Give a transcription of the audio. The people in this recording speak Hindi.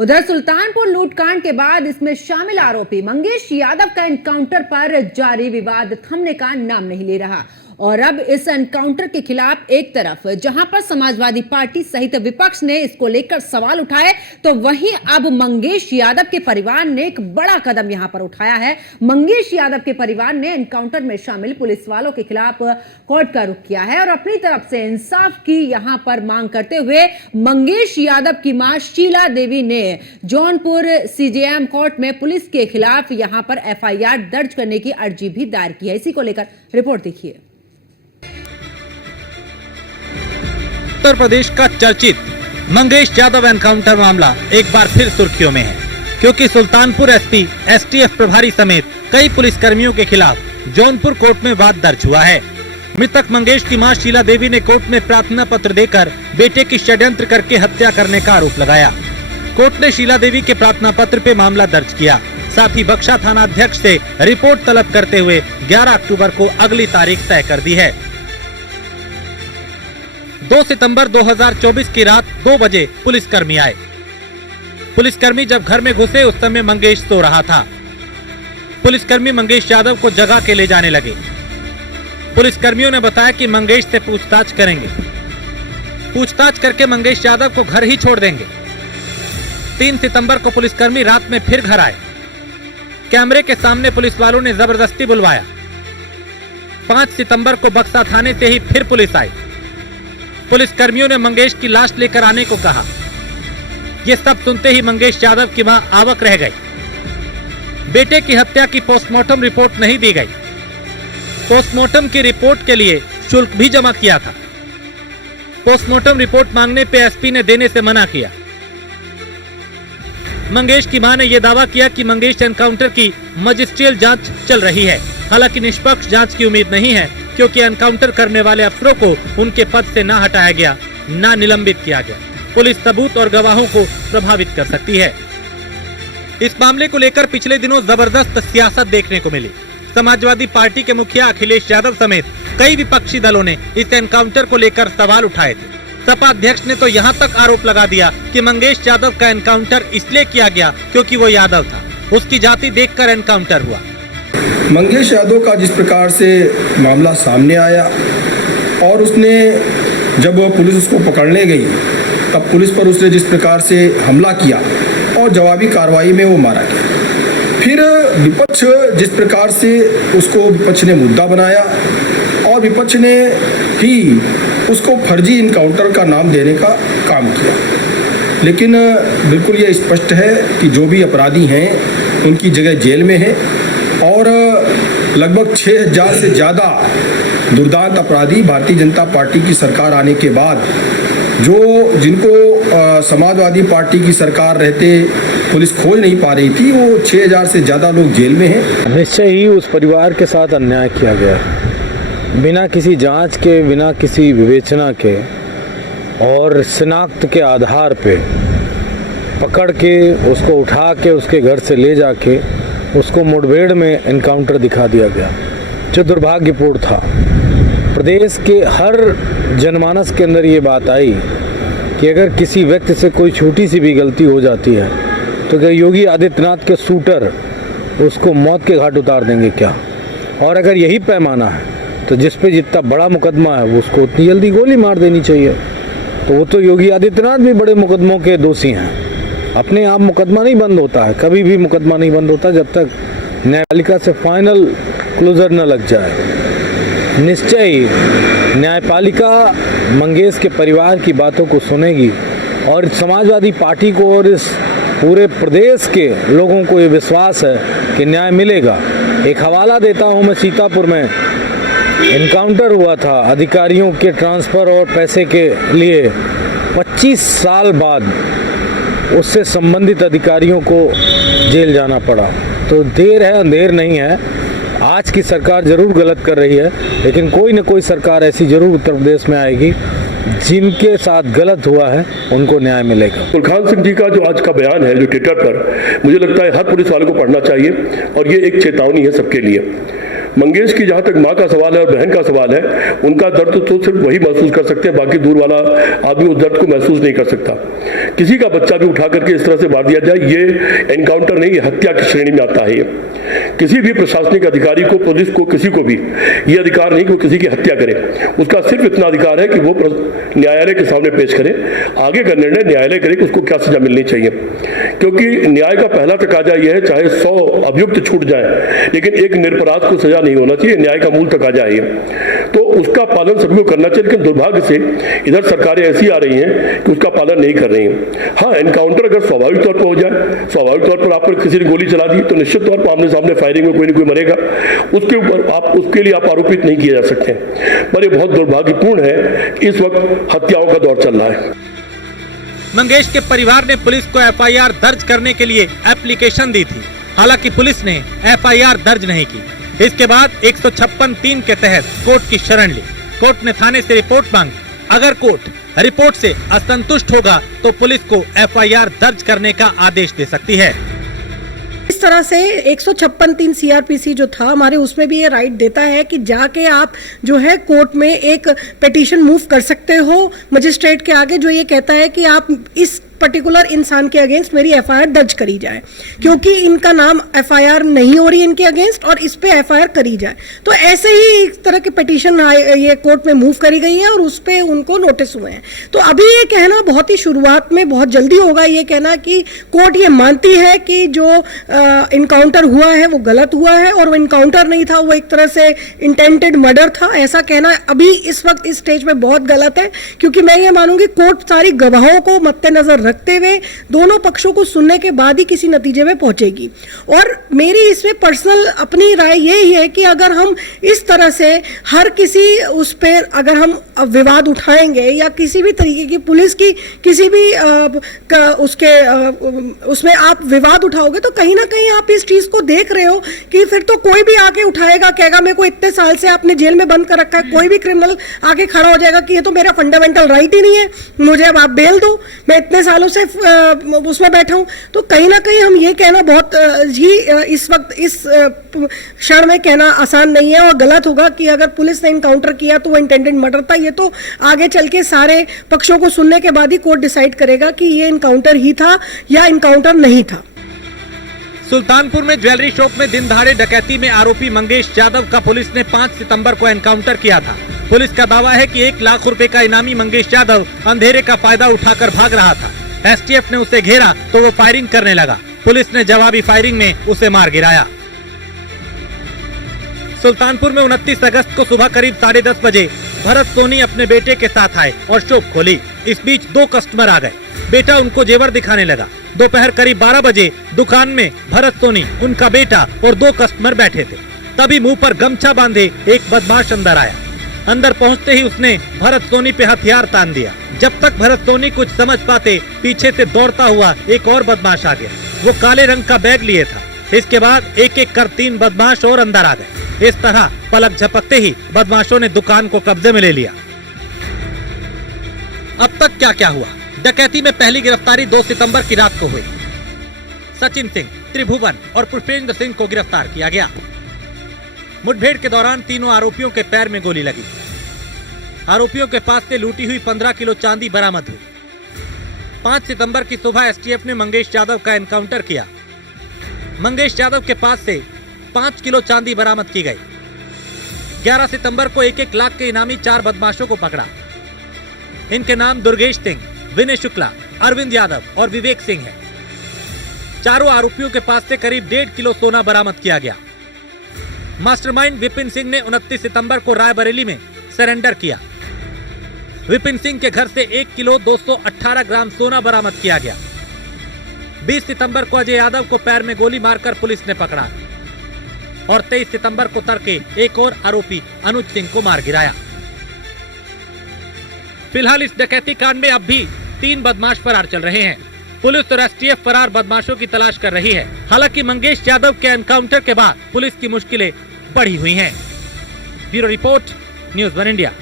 उधर सुल्तानपुर लूटकांड के बाद इसमें शामिल आरोपी मंगेश यादव का एनकाउंटर पर जारी विवाद थमने का नाम नहीं ले रहा। और अब इस एनकाउंटर के खिलाफ एक तरफ जहां पर समाजवादी पार्टी सहित विपक्ष ने इसको लेकर सवाल उठाए, तो वहीं अब मंगेश यादव के परिवार ने एक बड़ा कदम यहां पर उठाया है। मंगेश यादव के परिवार ने एनकाउंटर में शामिल पुलिस वालों के खिलाफ कोर्ट का रुख किया है और अपनी तरफ से इंसाफ की यहां पर मांग करते हुए मंगेश यादव की मां शीला देवी ने जौनपुर सीजेएम कोर्ट में पुलिस के खिलाफ यहां पर एफआईआर दर्ज करने की अर्जी भी दायर की है। इसी को लेकर रिपोर्ट देखिए। उत्तर प्रदेश का चर्चित मंगेश यादव एनकाउंटर मामला एक बार फिर सुर्खियों में है, क्योंकि सुल्तानपुर एसपी, एसटीएफ प्रभारी समेत कई पुलिसकर्मियों के खिलाफ जौनपुर कोर्ट में वाद दर्ज हुआ है। मृतक मंगेश की मां शीला देवी ने कोर्ट में प्रार्थना पत्र देकर बेटे की षड्यंत्र करके हत्या करने का आरोप लगाया। कोर्ट ने शीला देवी के प्रार्थना पत्र पे मामला दर्ज किया। साथ ही बक्सा थाना अध्यक्ष से रिपोर्ट तलब करते हुए 11 अक्टूबर को अगली तारीख तय कर दी है। 2 सितंबर 2024 की रात 2 बजे पुलिसकर्मी आए। पुलिसकर्मी जब घर में घुसे उस समय मंगेश सो रहा था। पुलिसकर्मी मंगेश यादव को जगा के ले जाने लगे। पुलिसकर्मियों ने बताया कि मंगेश से पूछताछ करेंगे। पूछताछ करके मंगेश यादव को घर ही छोड़ देंगे। 3 सितंबर को पुलिसकर्मी रात में फिर घर आए। कैमरे के सामने पुलिस वालों ने जबरदस्ती बुलवाया। 5 सितंबर को बक्सा थाने से ही फिर पुलिस आई। पुलिसकर्मियों ने मंगेश की लाश लेकर आने को कहा। ये सब सुनते ही मंगेश यादव की मां आवाक रह गई। बेटे की हत्या की पोस्टमार्टम रिपोर्ट नहीं दी गई। पोस्टमार्टम की रिपोर्ट के लिए शुल्क भी जमा किया था। पोस्टमार्टम रिपोर्ट मांगने पे एसपी ने देने से मना किया। मंगेश की मां ने यह दावा किया कि मंगेश एनकाउंटर की मजिस्ट्रियल जांच चल रही है। हालांकि निष्पक्ष जांच की उम्मीद नहीं है, क्योंकि एनकाउंटर करने वाले अफसरों को उनके पद से ना हटाया गया, ना निलंबित किया गया। पुलिस सबूत और गवाहों को प्रभावित कर सकती है। इस मामले को लेकर पिछले दिनों जबरदस्त सियासत देखने को मिली। समाजवादी पार्टी के मुखिया अखिलेश यादव समेत कई विपक्षी दलों ने इस एनकाउंटर को लेकर सवाल उठाए थे। सपा अध्यक्ष ने तो यहाँ तक आरोप लगा दिया कि मंगेश यादव का एनकाउंटर इसलिए किया गया क्योंकि वो यादव था, उसकी जाति देखकर एनकाउंटर हुआ। मंगेश यादव का जिस प्रकार से मामला सामने आया और उसने जब पुलिस उसको पकड़ने गई तब पुलिस पर उसने जिस प्रकार से हमला किया और जवाबी कार्रवाई में वो मारा गया। फिर विपक्ष जिस प्रकार से उसको विपक्ष ने मुद्दा बनाया और विपक्ष ने ही उसको फर्जी इनकाउंटर का नाम देने का काम किया। लेकिन बिल्कुल ये स्पष्ट है कि जो भी अपराधी हैं उनकी जगह जेल में है और लगभग 6000 से ज़्यादा दुर्दांत अपराधी भारतीय जनता पार्टी की सरकार आने के बाद जिनको समाजवादी पार्टी की सरकार रहते पुलिस खोज नहीं पा रही थी, वो 6000 से ज़्यादा लोग जेल में हैं। निश्चय ही उस परिवार के साथ अन्याय किया गया है, बिना किसी जांच के, बिना किसी विवेचना के और शिनाख्त के आधार पे पकड़ के उसको उठा के उसके घर से ले जाके उसको मुठभेड़ में एनकाउंटर दिखा दिया गया, जो दुर्भाग्यपूर्ण था। प्रदेश के हर जनमानस के अंदर ये बात आई कि अगर किसी व्यक्ति से कोई छोटी सी भी गलती हो जाती है तो क्या योगी आदित्यनाथ के शूटर उसको मौत के घाट उतार देंगे क्या? और अगर यही पैमाना है तो जिस पे जितना बड़ा मुकदमा है वो उसको उतनी जल्दी गोली मार देनी चाहिए। तो वो तो योगी आदित्यनाथ भी बड़े मुकदमों के दोषी हैं। अपने आप मुकदमा नहीं बंद होता है, कभी भी मुकदमा नहीं बंद होता जब तक न्यायपालिका से फाइनल क्लोजर न लग जाए। निश्चय ही न्यायपालिका मंगेश के परिवार की बातों को सुनेगी और समाजवादी पार्टी को और इस पूरे प्रदेश के लोगों को ये विश्वास है कि न्याय मिलेगा। एक हवाला देता हूँ मैं, सीतापुर में एनकाउंटर हुआ था अधिकारियों के ट्रांसफ़र और पैसे के लिए। 25 साल बाद उससे संबंधित अधिकारियों को जेल जाना पड़ा। तो देर है अंधेर नहीं है। आज की सरकार जरूर गलत कर रही है, लेकिन कोई न कोई सरकार ऐसी जरूर उत्तर प्रदेश में आएगी जिनके साथ गलत हुआ है उनको न्याय मिलेगा। कुलखान सिंह जी का जो आज का बयान है जो ट्विटर पर, मुझे लगता है हर पुलिस वाले को पढ़ना चाहिए और ये एक चेतावनी है सबके लिए। मंगेश की जहाँ तक माँ का सवाल है और बहन का सवाल है, उनका दर्द तो सिर्फ वही महसूस कर सकते हैं, बाकी दूर वाला आदमी उस दर्द को महसूस नहीं कर सकता। किसी का बच्चा भी उठा करके इस तरह से मार दिया जाए, ये एनकाउंटर नहीं, ये हत्या की श्रेणी में आता है। ये किसी भी प्रशासनिक अधिकारी को, पुलिस को, किसी को भी ये अधिकार नहीं कि वो किसी की हत्या करे। उसका सिर्फ इतना अधिकार है कि वो न्यायालय के सामने पेश करे, आगे का निर्णय न्यायालय करे कि उसको क्या सजा मिलनी चाहिए। क्योंकि न्याय का पहला तकाजा यह है, चाहे 100 अभियुक्त छूट जाए लेकिन एक निरपराध को सजा नहीं होना चाहिए, न्याय का मूल तकाजा है। तो उसका पालन सभी को करना चाहिए, लेकिन दुर्भाग्य से इधर सरकारें ऐसी आ रही हैं कि उसका पालन नहीं कर रही हैं। हाँ, एनकाउंटर अगर स्वाभाविक तौर पर हो जाए, स्वाभाविक तौर पर आप पर किसी ने गोली चला दी तो निश्चित तौर पर आमने सामने फायरिंग में कोई ना कोई मरेगा, उसके ऊपर आप उसके लिए आप आरोपित नहीं किए जा सकते। पर यह बहुत दुर्भाग्यपूर्ण है, इस वक्त हत्याओं का दौर चल रहा है। मंगेश के परिवार ने पुलिस को एफआईआर दर्ज करने के लिए एप्लीकेशन दी थी, हालांकि पुलिस ने एफआईआर दर्ज नहीं की। इसके बाद 156(3) के तहत कोर्ट की शरण ली। कोर्ट ने थाने से रिपोर्ट मांगी। अगर कोर्ट रिपोर्ट से असंतुष्ट होगा तो पुलिस को एफआईआर दर्ज करने का आदेश दे सकती है। इस तरह से 156(3) सीआरपीसी जो था हमारे, उसमें भी ये राइट देता है कि जाके आप जो है कोर्ट में एक पिटीशन मूव कर सकते हो मजिस्ट्रेट के आगे, जो ये कहता है कि आप इस पर्टिकुलर इंसान के अगेंस्ट मेरी एफआईआर दर्ज करी जाए, क्योंकि इनका नाम एफआईआर नहीं हो रही इनके अगेंस्ट और इस पे एफआईआर करी जाए। तो ऐसे ही एक तरह की पिटीशन ये कोर्ट में मूव करी गई है और उस पे उनको नोटिस हुए हैं। तो अभी ये कहना बहुत ही शुरुआत में बहुत जल्दी होगा, ये कहना कि कोर्ट ये मानती है कि जो इनकाउंटर हुआ है वो गलत हुआ है और वो इनकाउंटर नहीं था, वो एक तरह से इंटेंटेड मर्डर था, ऐसा कहना अभी इस वक्त इस स्टेज में बहुत गलत है। क्योंकि मैं ये मानूंगी कोर्ट सारी गवाहों को मद्देनजर रखते हुए दोनों पक्षों को सुनने के बाद ही किसी नतीजे में पहुंचेगी। और मेरी इसमें पर्सनल अपनी राय यही है कि अगर हम इस तरह से हर किसी उस पर अगर हम विवाद उठाएंगे या किसी भी तरीके की पुलिस की किसी भी उसमें आप विवाद उठाओगे तो कहीं ना कहीं आप इस चीज को देख रहे हो कि फिर तो कोई भी आके उठाएगा, कहेगा मेरे को इतने साल से आपने जेल में बंद कर रखा है, कोई भी क्रिमिनल आके खड़ा हो जाएगा कि ये तो मेरा फंडामेंटल राइट ही नहीं है, मुझे अब आप बेल दो, मैं इतने सालों से उसमें बैठा हूं। तो कहीं ना कहीं हम ये कहना बहुत ही इस वक्त इस क्षण में कहना आसान नहीं है और गलत होगा कि अगर पुलिस ने इनकाउंटर किया तो वो इंटेंडेड मर्डर था। ये तो आगे चल के सारे पक्षों को सुनने के बाद ही कोर्ट डिसाइड करेगा कि ये इनकाउंटर ही था या इनकाउंटर नहीं था। सुल्तानपुर में ज्वेलरी शॉप में दिन दहाड़े डकैती में आरोपी मंगेश यादव का पुलिस ने 5 सितंबर को एनकाउंटर किया था। पुलिस का दावा है कि 1 लाख रुपए का इनामी मंगेश यादव अंधेरे का फायदा उठाकर भाग रहा था। एसटीएफ ने उसे घेरा तो वो फायरिंग करने लगा। पुलिस ने जवाबी फायरिंग में उसे मार गिराया। सुल्तानपुर में 29 अगस्त को सुबह करीब 10:30 बजे भरत सोनी अपने बेटे के साथ आए और शॉप खोली। इस बीच 2 कस्टमर आ गए। बेटा उनको जेवर दिखाने लगा। दोपहर करीब 12 बजे दुकान में भरत सोनी, उनका बेटा और 2 कस्टमर बैठे थे। तभी मुंह पर गमछा बांधे एक बदमाश अंदर आया। अंदर पहुंचते ही उसने भरत सोनी पे हथियार तान दिया। जब तक भरत सोनी कुछ समझ पाते, पीछे से दौड़ता हुआ एक और बदमाश आ गया। वो काले रंग का बैग लिए था। इसके बाद एक एक कर 3 बदमाश और अंदर आ गए। इस तरह पलक झपकते ही बदमाशों ने दुकान को कब्जे में ले लिया। अब तक क्या क्या हुआ? डकैती में पहली गिरफ्तारी 2 सितंबर की रात को हुई। सचिन सिंह, त्रिभुवन और पुष्पेंद्र सिंह को गिरफ्तार किया गया। मुठभेड़ के दौरान तीनों आरोपियों के पैर में गोली लगी। आरोपियों के पास से लूटी हुई 15 किलो चांदी बरामद हुई। 5 सितंबर की सुबह एसटीएफ ने मंगेश यादव का एनकाउंटर किया। मंगेश यादव के पास से 5 किलो चांदी बरामद की गई। 11 सितंबर को 1-1 लाख के इनामी 4 बदमाशों को पकड़ा। इनके नाम दुर्गेश सिंह, विनय शुक्ला, अरविंद यादव और विवेक सिंह है। चारों आरोपियों के पास से करीब 1.5 किलो सोना बरामद किया गया। मास्टरमाइंड विपिन सिंह ने 29 सितंबर को रायबरेली में सरेंडर किया। विपिन सिंह के घर से 1 किलो 218 ग्राम सोना बरामद किया गया। 20 सितंबर को अजय यादव को पैर में गोली मारकर पुलिस ने पकड़ा और 23 सितंबर को तड़के एक और आरोपी अनुज सिंह को मार गिराया। फिलहाल इस डकैती कांड में अब भी 3 बदमाश फरार चल रहे हैं। पुलिस और एसटीएफ फरार बदमाशों की तलाश कर रही है। हालांकि मंगेश यादव के एनकाउंटर के बाद पुलिस की मुश्किलें बढ़ी हुई हैं। Bureau report, news 1 India.